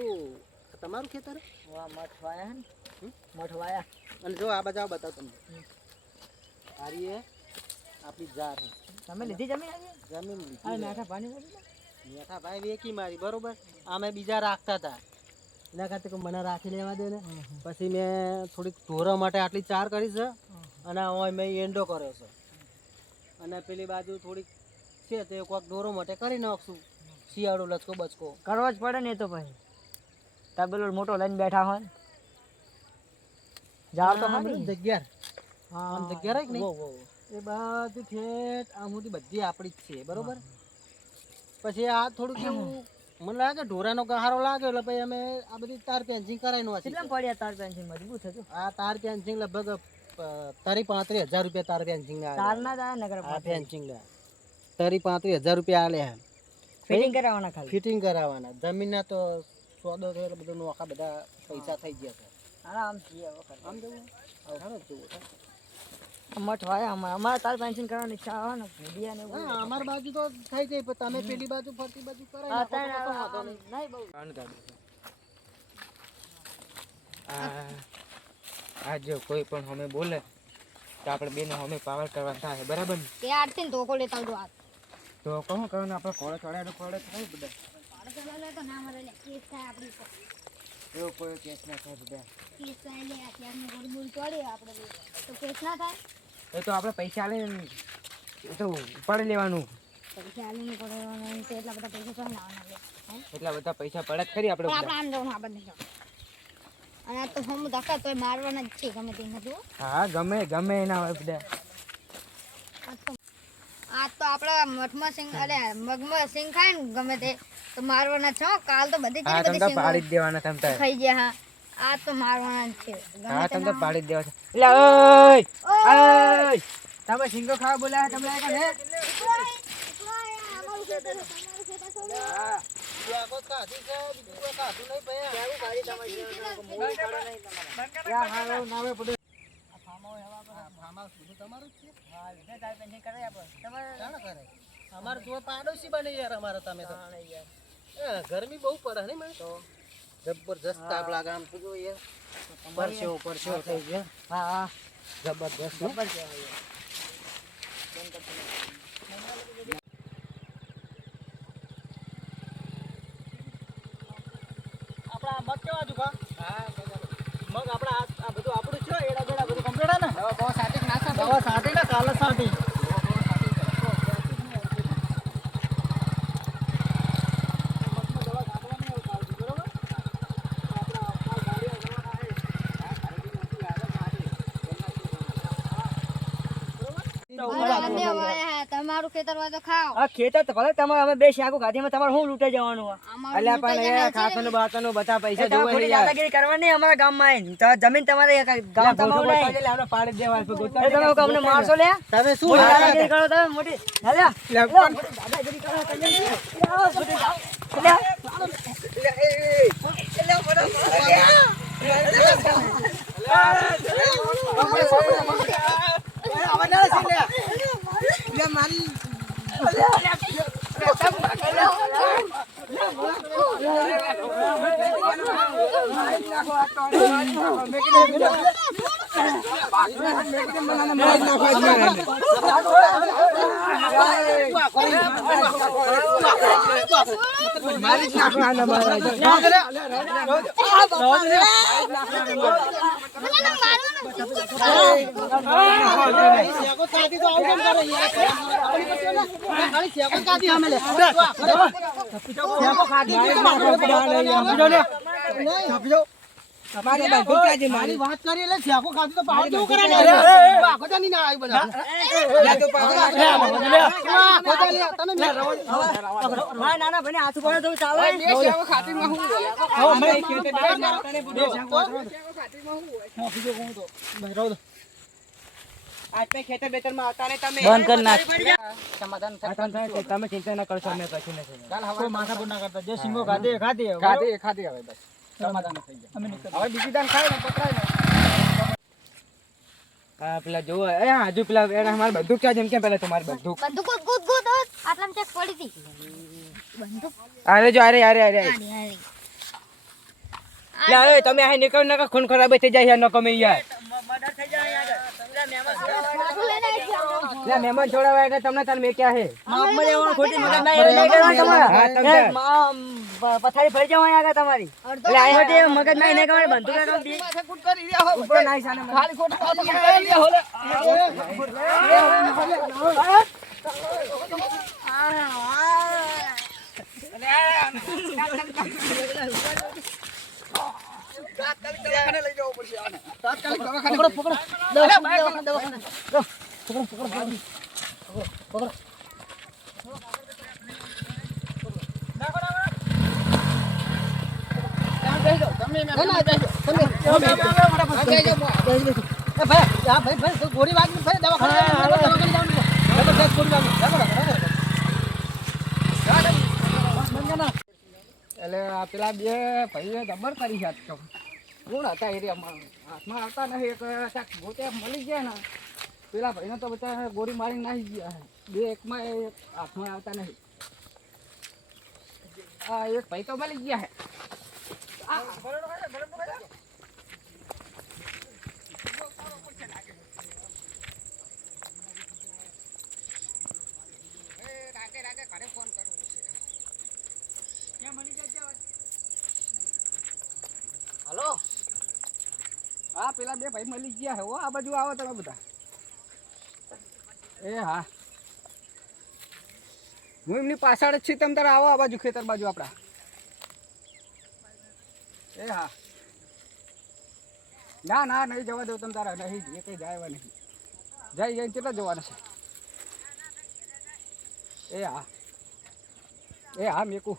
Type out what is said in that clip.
શું તમારું ખેતર? વાહ મઠવાયા ને મઠવાયા. અને જો આ બજાવ બતાવ તમને. આરી હે આપણી જાર હે. તમે લીધી જમીન આવી? જમીન લીધી. આ મેઠા પાણી બોલી મેઠા ભાઈ વેકી મારી બરોબર. અમે બીજા રાખતા હતા એના કરતા મને રાખી લેવા દે ને. પછી મેં થોડીક ઢોરા માટે આટલી ચાર કરી છે અને હવે મેં એંડો કર્યો છે અને પેલી બાજુ થોડીક છે તે કોઈક ઢોરો માટે કરી નાખશું. શિયાળો લચકો બચકો કરવો જ પડે ને. એ તો પછી તબેલો મોટો લઈને બેઠા હોય જાવ તો જગ્યા. હા આમ જગ્યા રહી કે નહીં? વો વો એ બધી ઠેઠ આમ સુધી બધી આપણી જ છે બરોબર. પછી આ થોડુંક એવું મને લાગે ઢોરાનો ગહારો લાગે એટલે પછી અમે આ બધી તાર પેન્સિંગ કરાવી નો કેટલા પડ્યા તાર પેન્સિલ મજબૂત હતું? આ તાર પેન્સિંગ લગભગ 35,000 રૂપિયા તાર પેન્સિંગ તાર ના જાય નગર આ પેન્સિંગ 35,000 રૂપિયા આલે. ફિટિંગ કરાવવાના ખાલી. ફિટિંગ કરાવવાના. જમીનના તો સોદો થયો એટલે બધું નોખા બધા પૈસા થઈ ગયા છે. આરામ થી આમ જવું આવું જવું મઠવાયા અમારે તાર પેન્સિલ કરવાની ઈચ્છા આવે ને ભૂડિયા ને એવું. હા અમાર બાજુ તો થઈ જાય પણ તમે પેલી બાજુ ફરતી બાજુ કરાવી નાખો તો કશો વાંધો નહીં. નહીં બહુ આ જો કોઈ પણ હમે બોલે તો આપણે બેનો હમે પાવર કરવા થાય બરાબર ને? તે આરતી ને ધોકો લેતા આવજો આ તો કહું કરવાનું આપણે ખોળે છોડાય ખોળે થાય બધા પાડે ચલા લે તો ના મરે લે કેસ થાય આપડી પર એવો કોઈ કેસ ના થાય બધા. કેસ થાય લે અત્યારને ગોળ ગોળ ચોડે આપણે તો કેસ ના થાય. એ તો આપણે પૈસા લઈને એ તો ઉપાડી લેવાનું. પૈસા આલીને પડવાનું તો એટલા બધા પૈસા તો ના આવે હે એટલા બધા પૈસા પડે જ ખરી આપણે આપણે આમ જવાનું આ બધે અને આ તો હમ ધક્કા તોય મારવાના જ છે ગમે તે નથી હો. હા ગમે ગમે એના હોય બધા. આ તો આપણા મઠમાં સિંગ અરે મગમાં સિંગ ખાય ને ગમે તે તો મારવાના છે હો. કાલ તો બધી હા બધી તમે સિંગ પાડી જ દેવાના તમ તાર. ખાઈ ગયા. હા આ તો મારવાના જ છે હા ગમે તે તમે તો ના પાડી જ દેવા છે. એટલે ઓય ઓય તમે સિંગો ખાવા બોલાયા તમે આ હે? અમારું ખેતર છે, તમારું ખેતર છે ને? હા બીજું આગો કાઢી છે બીજું કોઈ કાઢું નહીં ભૈયા. ફાર્મ હાઉસ બધું તમારું જ છે? હા લીધે તાર પેન્સિલ કરાવી આપો તમારે ચાલો કરે. અમારે જો પાડોશી બને યાર અમારે તમે તો. ગરમી બહુ પડે ને મેં તો જબરજસ્ત તાપ લાગે આમ તો જો યાર. પરસેવો પરસેવો થઈ ગયો. હા હા જબરજસ્ત હો. ખબર છે હવે. આપણા મગ કેવા જુગા? મગ આપણા આ બધું આપણું છે એડા બેડા બધું કમ્પ્લીટ હે ને? હવે બહુ સાટી નાખા દવા સાટી ને કાલે સાટી. અમે વાયા તમારું ખેતર હોય તો ખાઓ. આ ખેતર તો ભલે તમારે અમે બે શાકો ગાડીમાં તમારે શું લૂંટે જવાનું હોય? અમારું અલ્યા લૂંટાઈ પણ જાય એ છે ને. ખાતાનું બાતાનું બધા પૈસા તમારે જોવે ખોટી યાર. દાદાગીરી કરવાની અમારા ગામમાં આવીને. તો જમીન તમારે ગામ તમારું નહીં. આપણે પાડી જ દેવા છે. એ તમે અમને મારશો લે? તમે શું મોટી હારા દાદાગીરી કરો તમે મોટી. હેલ્યા. મોટી દાદાગીરી કરો તમે. શેકો સાટી તો આવું કેમ કરે યાર? ખાલી શેકો કાઢી અમે લે. શેકો ખાધી મારી વાત કરી એટલે શેકો ખાધી તો પાવર કેવું કરે ને? આખો તો નહીં ના આવી બધા. ના ના ભાઈ હાથ ઉપર તો ચાલે. બંધ કર નાખ. સમાધાન થાય તમે ચિંતા ના કરશો અમે કશું નથી. કોઈ માથાકૂટ ના કરતા. જે સિંગો ખાધી એ ખાધી હવે. ખાધી હવે બસ સમાધાન થઈ જાય. અમે નીકળીએ. હવે બીજી દાન ખાય ને પકડાય ને. હા પેલા જોવો એ હજુ પેલા એને અમારે બંદૂક ક્યાં જેમ કેમ પેલા તમારી બંદૂક બંદૂક ગુદ ગુદ આટલામાં ચેક પડી હતી બંદૂક અરે જો અરે અરે અરે આડી આડી લે હવે તમે આ નીકળ નકા ખૂન ખરાબ થઈ જાય ન કમે યાર મર્ડર થઈ જાય અહીંયા આગળ. પાછું લઈને આવી જાઓ. લે મહેમાન છોડાવા એટલે તમને તાર મે ક્યાં હે માફ માં લેવાનું ખોટી મગજ ના નહીં કરવાનું તમારા. હા, તમે એ પથારી ફરી જાવ અહીંયા આગળ તમારી. અડધો એટલે આ ખોટી મગજ ના નહીં કરવાનું બંધુક કામ ઉપર નાઈ સાને મને. એ ભાઈ હા ભાઈ તો ગોળી વાગી ભાઈ દવાખાને જવાનું. ગોળી વાગી એટલે આ પેલા બે ભાઈએ જબર કરી છે આજ તો. કોણ હતા એ રે હાથમાં આવતા નહીં એક શાક ગોતે મળી ગયા ને પેલા ભાઈને તો બધા ગોળી મારી નાખી ગયા છે. બે એકમાં એક હાથમાં આવતા નહીં. આ એક ભાઈ તો મળી ગયા છે. હલો હા પેલા બે ભાઈ મળી ગયા હે હો આ બાજુ આવો તમે બધા. એ હા હું એમની પાછળ જ છીએ તમે તારે આવો આ બાજુ ખેતર બાજુ આપણા. એ હા ના ના નહીં જવા દઉં તમે તારા નહીં એ કંઈ જાય નહીં જઈ જઈને કેટલા જવાના છે. એ હા મેકું